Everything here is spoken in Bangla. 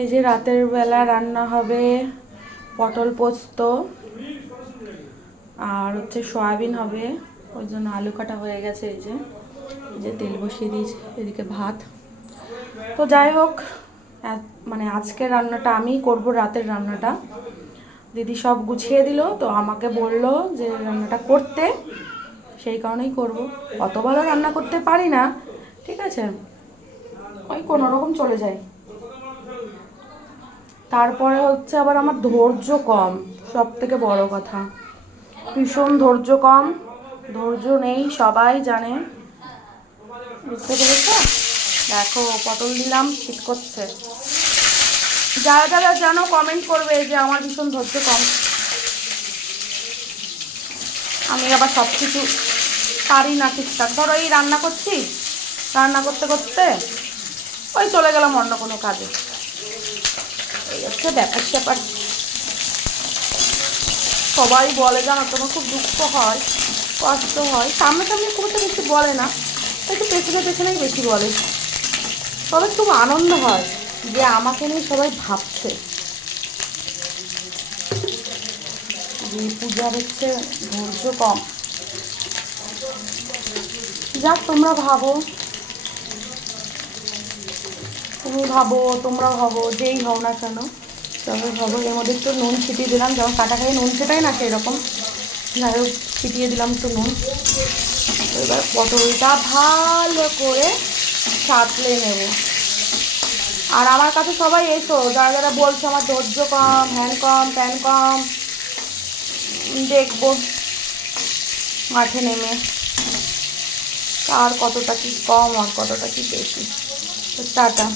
এই যে রাতের বেলা রান্না হবে পটল পোস্ত আর হচ্ছে সয়াবিন হবে, ওই জন্য আলু কাটা হয়ে গেছে এই যে। এই যে তেল বসিয়ে দিয়েছি, এদিকে ভাত। তো যাই হোক মানে আজকের রান্নাটা আমিই করব, রাতের রান্নাটা। দিদি সব গুছিয়ে দিল, তো আমাকে বলল যে রান্নাটা করতে, সেই কারণেই করব। অত ভালো রান্না করতে পারি না, ঠিক আছে? ওই কোনো রকম চলে যায়। তারপরে হচ্ছে আবার আমার ধৈর্য কম সব থেকে বড় কথা। ভীষণ ধৈর্য কম, ধৈর্য নেই, সবাই জানে। বুঝতে পেরেছ? দেখো, পটল দিলাম শীত করছে। যারা যারা জানো কমেন্ট করবে যে আমার ভীষণ ধৈর্য কম। আমি আবার সব কিছু পারি না ঠিকঠাক। ধরো, এই রান্না করছি। রান্না করতে করতে ওই চলে গেলাম অন্য কোনো কাজে। এই হচ্ছে ব্যাপার স্যাপার। সবাই বলে জানো তোমার খুব দুঃখ হয়, কষ্ট হয়। সামনে সামনে খুব একটা বেশি বলে না, একটু পেছনে পেছনেই বেশি বলে। তবে খুব আনন্দ হয় যে আমাকে নিয়ে সবাই ভাবছে। যে পূজা হচ্ছে ধৈর্য কম। যাক, তোমরা ভাবো। তুমি ভাবো তোমরা ভাবো, যেই হও না কেন। তবে ভাবো এর মধ্যে একটু নুন ছিটিয়ে দিলাম কাটা খাই নুন ছেটাই না সেরকম। যাই হোক, ছিটিয়ে দিলাম একটু নুন। এবার পটলটা ভালো করে সাঁতলে নেব। আর আমার কাছে সবাই এসো, যারা যারা বলছো আমার ধৈর্য কম, হ্যান কম, প্যান কম, দেখব। মাঠে নেমে কার কতটা কি কম আর কতটা কি বেশি। তো টাটা।